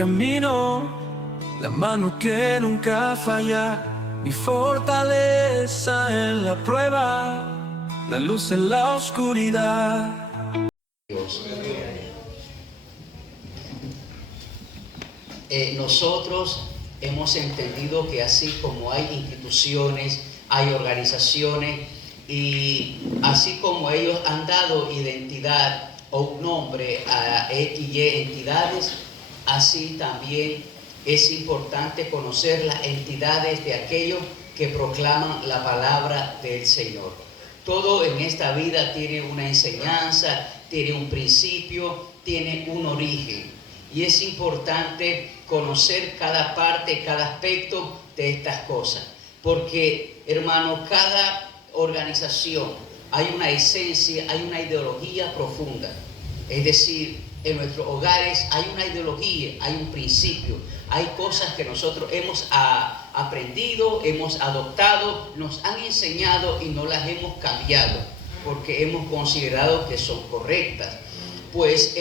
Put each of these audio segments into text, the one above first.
camino, la mano que nunca falla, mi fortaleza en la prueba, la luz en la oscuridad. Dios. Nosotros hemos entendido que así como hay instituciones, hay organizaciones, y así como ellos han dado identidad o un nombre a X y entidades, así también es importante conocer las entidades de aquellos que proclaman la palabra del Señor. Todo en esta vida tiene una enseñanza, tiene un principio, tiene un origen. Y es importante conocer cada parte, cada aspecto de estas cosas. Porque, hermano, cada organización hay una esencia, hay una ideología profunda. Es decir, en nuestros hogares hay una ideología, hay un principio, hay cosas que nosotros hemos aprendido, hemos adoptado, nos han enseñado y no las hemos cambiado porque hemos considerado que son correctas. Pues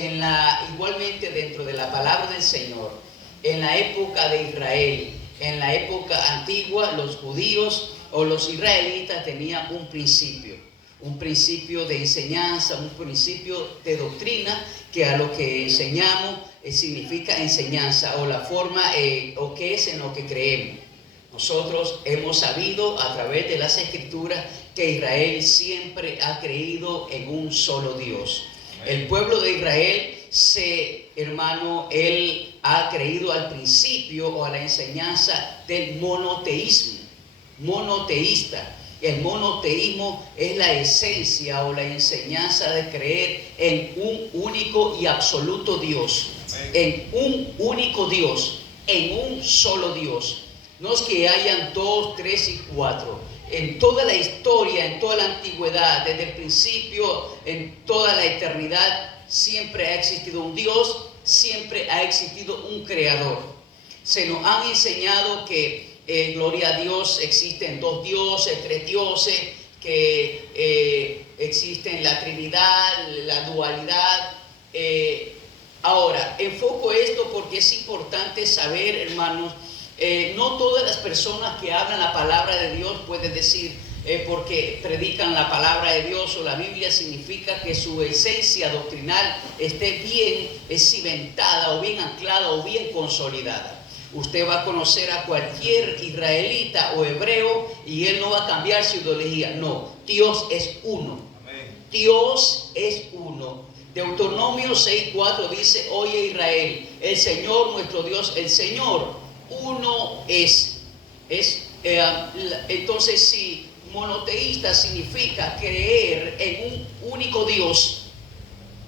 igualmente dentro de la palabra del Señor, en la época de Israel, en la época antigua, los judíos o los israelitas tenían un principio de enseñanza, un principio de doctrina, que a lo que enseñamos significa enseñanza, o la forma o qué es en lo que creemos. Nosotros hemos sabido a través de las Escrituras que Israel siempre ha creído en un solo Dios. El pueblo de Israel, él ha creído al principio o a la enseñanza del monoteísmo, monoteísta. El monoteísmo es la esencia o la enseñanza de creer en un único y absoluto Dios, en un único Dios, en un solo Dios. No es que hayan 2, 3 y 4. En toda la historia, en toda la antigüedad, desde el principio, en toda la eternidad, siempre ha existido un Dios, siempre ha existido un creador. Se nos han enseñado que, gloria a Dios, existen 2 dioses, 3 dioses, que existen la Trinidad, la dualidad. Ahora, enfoco esto porque es importante saber, hermanos, no todas las personas que hablan la palabra de Dios pueden decir porque predican la palabra de Dios o la Biblia significa que su esencia doctrinal esté bien cimentada o bien anclada o bien consolidada. Usted va a conocer a cualquier israelita o hebreo y él no va a cambiar su ideología. No, Dios es uno. Amén. Dios es uno. Deuteronomio 6:4 dice: oye Israel, el Señor nuestro Dios, el Señor uno es. Entonces, si monoteísta significa creer en un único Dios,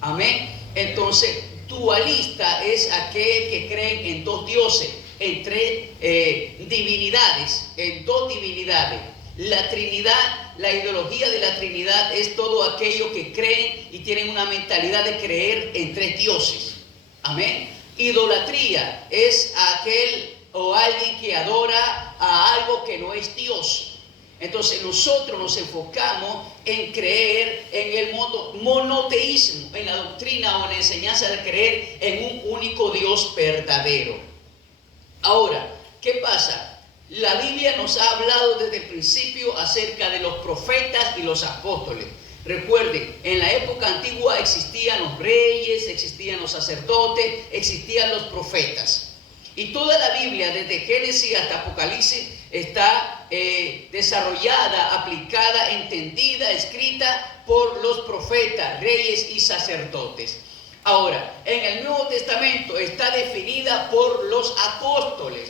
amén, entonces dualista es aquel que cree en 2 dioses, en 3 divinidades, en 2 divinidades. La Trinidad, la ideología de la Trinidad es todo aquello que creen y tienen una mentalidad de creer en 3 dioses, amén. Idolatría es aquel o alguien que adora a algo que no es Dios. Entonces nosotros nos enfocamos en creer en el monoteísmo, en la doctrina o en la enseñanza de creer en un único Dios verdadero. Ahora, ¿qué pasa? La Biblia nos ha hablado desde el principio acerca de los profetas y los apóstoles. Recuerden, en la época antigua existían los reyes, existían los sacerdotes, existían los profetas. Y toda la Biblia, desde Génesis hasta Apocalipsis, está desarrollada, aplicada, entendida, escrita por los profetas, reyes y sacerdotes. Ahora, en el Nuevo Testamento está definida por los apóstoles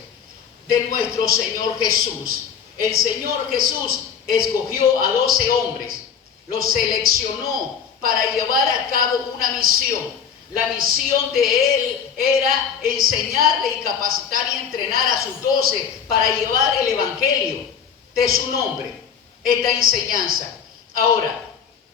de nuestro Señor Jesús. El Señor Jesús escogió a 12 hombres, los seleccionó para llevar a cabo una misión. La misión de él era enseñarle y capacitar y entrenar a sus 12 para llevar el evangelio de su nombre, esta enseñanza. Ahora,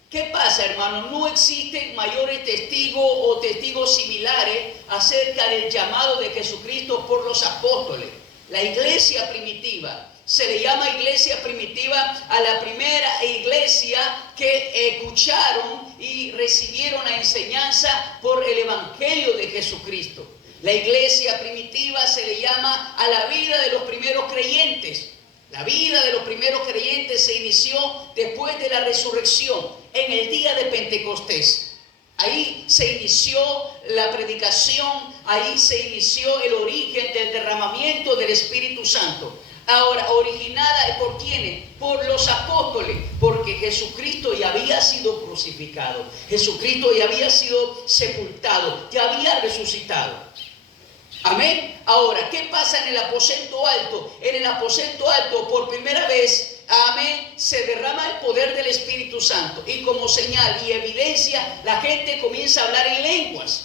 ¿qué pasa, hermano? No existen mayores testigos o testigos similares acerca del llamado de Jesucristo por los apóstoles. La iglesia primitiva, se le llama iglesia primitiva a la primera iglesia que escucharon y recibieron la enseñanza por el evangelio de Jesucristo. La iglesia primitiva se le llama a la vida de los primeros creyentes. La vida de los primeros creyentes se inició después de la resurrección, en el día de Pentecostés. Ahí se inició la predicación, ahí se inició el origen del derramamiento del Espíritu Santo. Ahora, originada ¿por quiénes? Por los apóstoles, porque Jesucristo ya había sido crucificado, Jesucristo ya había sido sepultado, ya había resucitado. Amén. Ahora, ¿qué pasa en el aposento alto? En el aposento alto, por primera vez, amén, se derrama el poder del Espíritu Santo. Y como señal y evidencia, la gente comienza a hablar en lenguas.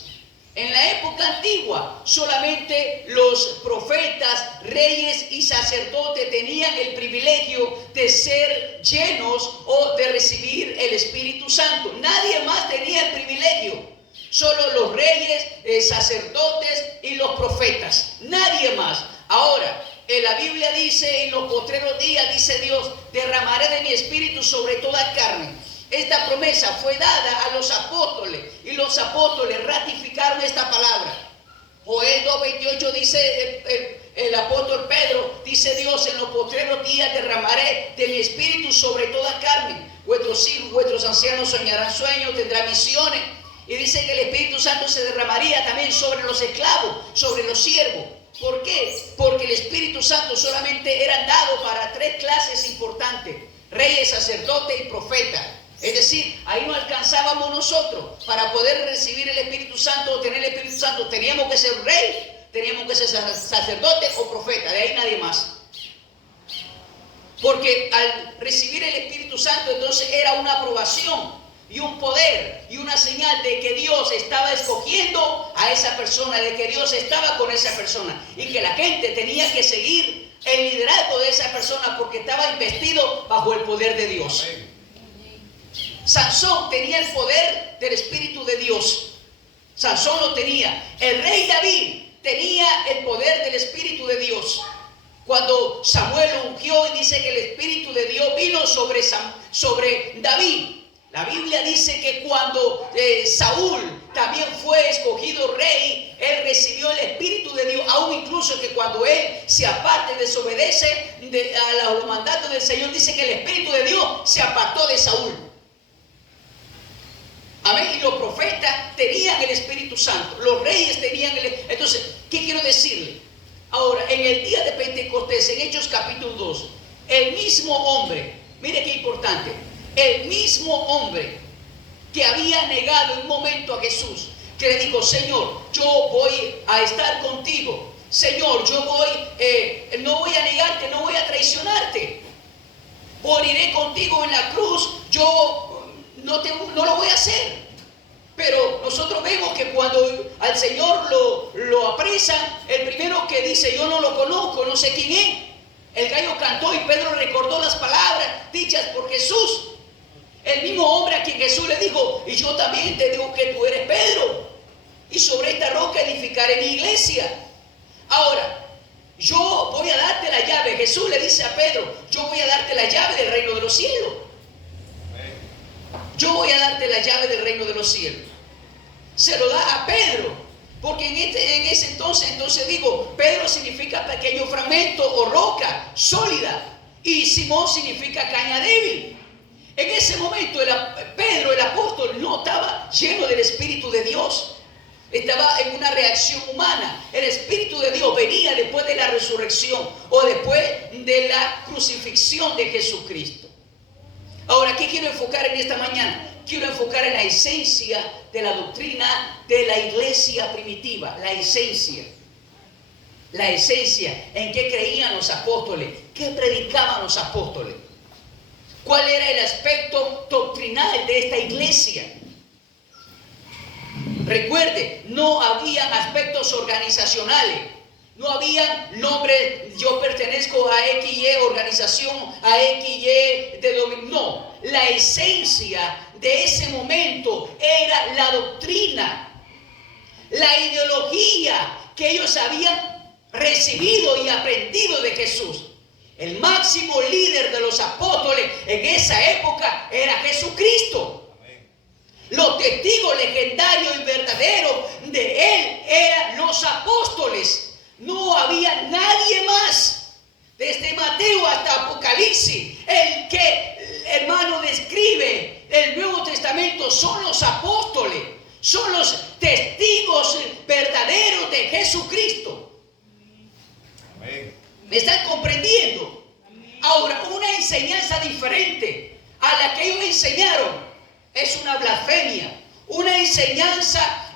En la época antigua, solamente los profetas, reyes y sacerdotes tenían el privilegio de ser llenos o de recibir el Espíritu Santo. Nadie más tenía el privilegio. Solo los reyes, sacerdotes y los profetas. Nadie más. Ahora, la Biblia dice, en los postreros días, dice Dios, derramaré de mi espíritu sobre toda carne. Esta promesa fue dada a los apóstoles y los apóstoles ratificaron esta palabra. Joel 2:28 dice el apóstol Pedro, dice Dios, en los postreros días derramaré de mi espíritu sobre toda carne. Vuestros hijos, vuestros ancianos soñarán sueños, tendrán visiones. Y dice que el Espíritu Santo se derramaría también sobre los esclavos, sobre los siervos. ¿Por qué? Porque el Espíritu Santo solamente era dado para tres clases importantes: reyes, sacerdotes y profetas. Es decir, ahí no alcanzábamos nosotros. Para poder recibir el Espíritu Santo o tener el Espíritu Santo, teníamos que ser rey, teníamos que ser sacerdote o profeta. De ahí nadie más. Porque al recibir el Espíritu Santo, entonces era una aprobación y un poder y una señal de que Dios estaba escogiendo a esa persona, de que Dios estaba con esa persona y que la gente tenía que seguir el liderazgo de esa persona porque estaba investido bajo el poder de Dios. Sansón tenía el poder del Espíritu de Dios. Sansón lo tenía. El rey David tenía el poder del Espíritu de Dios. Cuando Samuel lo ungió, y dice que el Espíritu de Dios vino sobre David. La Biblia dice que cuando Saúl también fue escogido rey, él recibió el Espíritu de Dios, aún incluso que cuando él se aparte, desobedece a los mandatos del Señor, dice que el Espíritu de Dios se apartó de Saúl. Amén. Y los profetas tenían el Espíritu Santo, los reyes tenían el... Entonces, ¿qué quiero decirle? Ahora, en el día de Pentecostés, en Hechos capítulo 2, el mismo hombre, mire qué importante, el mismo hombre que había negado en un momento a Jesús, que le dijo: Señor, yo voy a estar contigo, Señor, yo no voy a negarte, no voy a traicionarte, moriré contigo en la cruz, yo no lo voy a hacer. Pero nosotros vemos que cuando al Señor lo apresan, el primero que dice: yo no lo conozco, no sé quién es. El gallo cantó y Pedro recordó las palabras dichas por Jesús. El mismo hombre a quien Jesús le dijo: y yo también te digo que tú eres Pedro, y sobre esta roca edificaré mi iglesia. Ahora, yo voy a darte la llave. Jesús le dice a Pedro: yo voy a darte la llave del reino de los cielos. Yo voy a darte la llave del reino de los cielos. Se lo da a Pedro, porque en ese entonces digo, Pedro significa pequeño fragmento o roca sólida, y Simón significa caña débil. En ese momento Pedro, el apóstol, no estaba lleno del Espíritu de Dios. Estaba en una reacción humana. El Espíritu de Dios venía después de la resurrección o después de la crucifixión de Jesucristo. Ahora, ¿qué quiero enfocar en esta mañana? Quiero enfocar en la esencia de la doctrina de la iglesia primitiva. La esencia. La esencia. ¿En qué creían los apóstoles? ¿Qué predicaban los apóstoles? ¿Cuál era el aspecto doctrinal de esta iglesia? Recuerde, no había aspectos organizacionales. No había nombres: yo pertenezco a XY organización, a XY de dominio. No, la esencia de ese momento era la doctrina, la ideología que ellos habían recibido y aprendido de Jesús. El máximo líder de los apóstoles en esa época era Jesucristo. Los testigos legendarios y verdaderos de Él eran los apóstoles. No había nadie más. Desde Mateo hasta Apocalipsis, el que, hermano, describe el Nuevo Testamento son los apóstoles. Son los testigos verdaderos de Jesucristo. Amén. ¿Me están comprendiendo? Ahora, una enseñanza diferente a la que ellos enseñaron es una blasfemia. Una enseñanza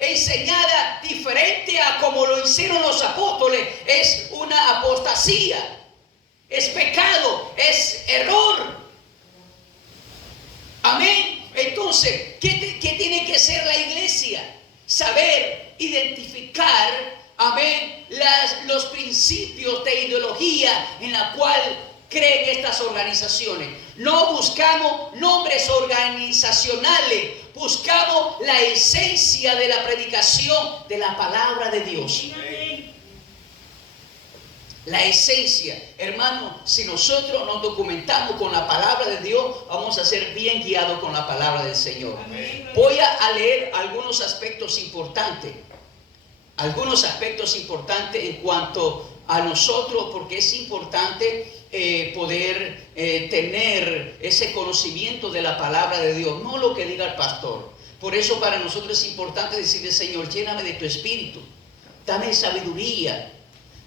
enseñada diferente a como lo hicieron los apóstoles es una apostasía. Es pecado, es error. Amén. Entonces, ¿qué tiene que hacer la iglesia? Saber identificar, amén, los principios de ideología en la cual creen estas organizaciones. No buscamos nombres organizacionales, buscamos la esencia de la predicación de la palabra de Dios. La esencia, hermano, si nosotros nos documentamos con la palabra de Dios, vamos a ser bien guiados con la palabra del Señor. Amén. Voy a leer algunos aspectos importantes. Algunos aspectos importantes en cuanto a nosotros, porque es importante poder tener ese conocimiento de la palabra de Dios, no lo que diga el pastor. Por eso para nosotros es importante decirle: Señor, lléname de tu espíritu, dame sabiduría.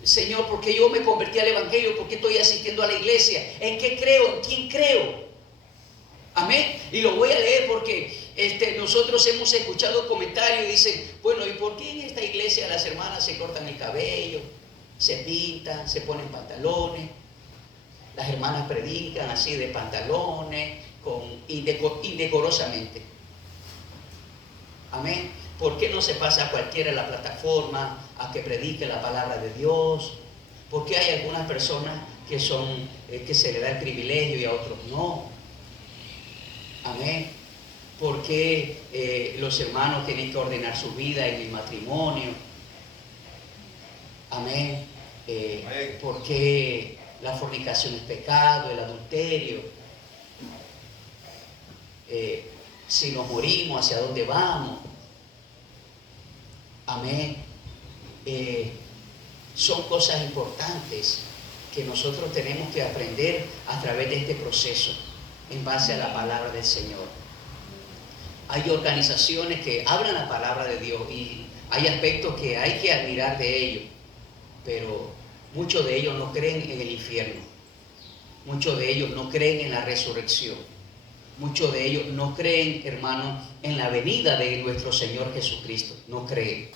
Señor, porque yo me convertí al evangelio, porque estoy asistiendo a la iglesia, ¿en qué creo? ¿En quién creo? Amén. Y lo voy a leer porque nosotros hemos escuchado comentarios y dicen: bueno, ¿y por qué en esta iglesia las hermanas se cortan el cabello, se pintan, se ponen pantalones? Las hermanas predican así de pantalones, indecorosamente. Amén. ¿Por qué no se pasa a cualquiera en la plataforma a que predique la palabra de Dios? ¿Por qué hay algunas personas que se le da el privilegio y a otros no? Amén. ¿Por qué los hermanos tienen que ordenar su vida en el matrimonio? Amén. ¿Por qué la fornicación es pecado, el adulterio? Si nos morimos, ¿hacia dónde vamos? Amén. Son cosas importantes que nosotros tenemos que aprender a través de este proceso, en base a la palabra del Señor. Hay organizaciones que hablan la palabra de Dios y hay aspectos que hay que admirar de ellos, pero muchos de ellos no creen en el infierno. Muchos de ellos no creen en la resurrección. Muchos de ellos no creen, hermano, en la venida de nuestro Señor Jesucristo. No creen.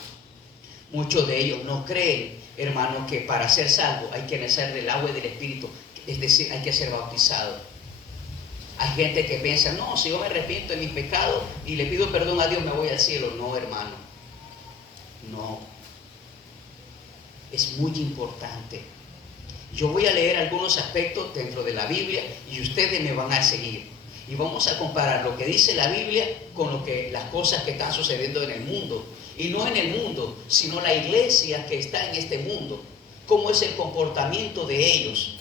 Muchos de ellos no creen, hermano, que para ser salvo hay que nacer del agua y del Espíritu. Es decir, hay que ser bautizado. Hay gente que piensa: no, si yo me arrepiento de mis pecados y le pido perdón a Dios, me voy al cielo. No, hermano. No. Es muy importante. Yo voy a leer algunos aspectos dentro de la Biblia y ustedes me van a seguir. Y vamos a comparar lo que dice la Biblia con las cosas que están sucediendo en el mundo. Y no en el mundo, sino la iglesia que está en este mundo. ¿Cómo es el comportamiento de ellos?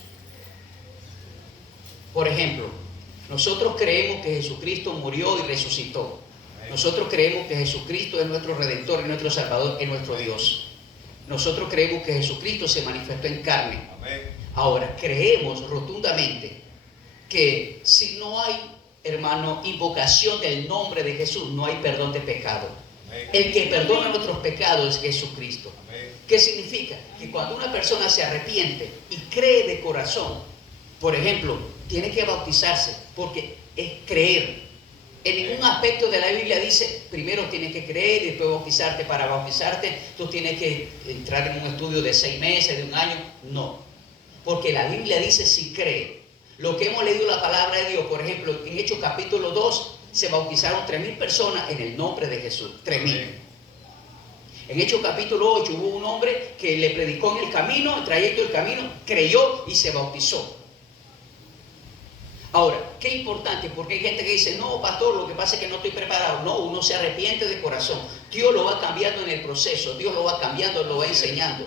Por ejemplo, nosotros creemos que Jesucristo murió y resucitó. Nosotros creemos que Jesucristo es nuestro Redentor, es nuestro Salvador, es nuestro Dios. Nosotros creemos que Jesucristo se manifestó en carne. Ahora, creemos rotundamente que si no hay, hermano, invocación del nombre de Jesús, no hay perdón de pecado. El que perdona nuestros pecados es Jesucristo. ¿Qué significa? Que cuando una persona se arrepiente y cree de corazón, por ejemplo, tiene que bautizarse, porque es creer. En ningún aspecto de la Biblia dice: primero tienes que creer y después bautizarte. Para bautizarte tú tienes que entrar en un estudio de 6 meses, de 1 año. No, porque la Biblia dice: si cree. Lo que hemos leído la palabra de Dios, por ejemplo, en Hechos capítulo 2, se bautizaron 3,000 personas en el nombre de Jesús. 3,000. En Hechos capítulo 8 hubo un hombre que le predicó en el camino, el trayecto del camino, creyó y se bautizó. Ahora, qué importante, porque hay gente que dice: no, pastor, lo que pasa es que no estoy preparado. No, uno se arrepiente de corazón. Dios lo va cambiando en el proceso, Dios lo va cambiando, lo va enseñando.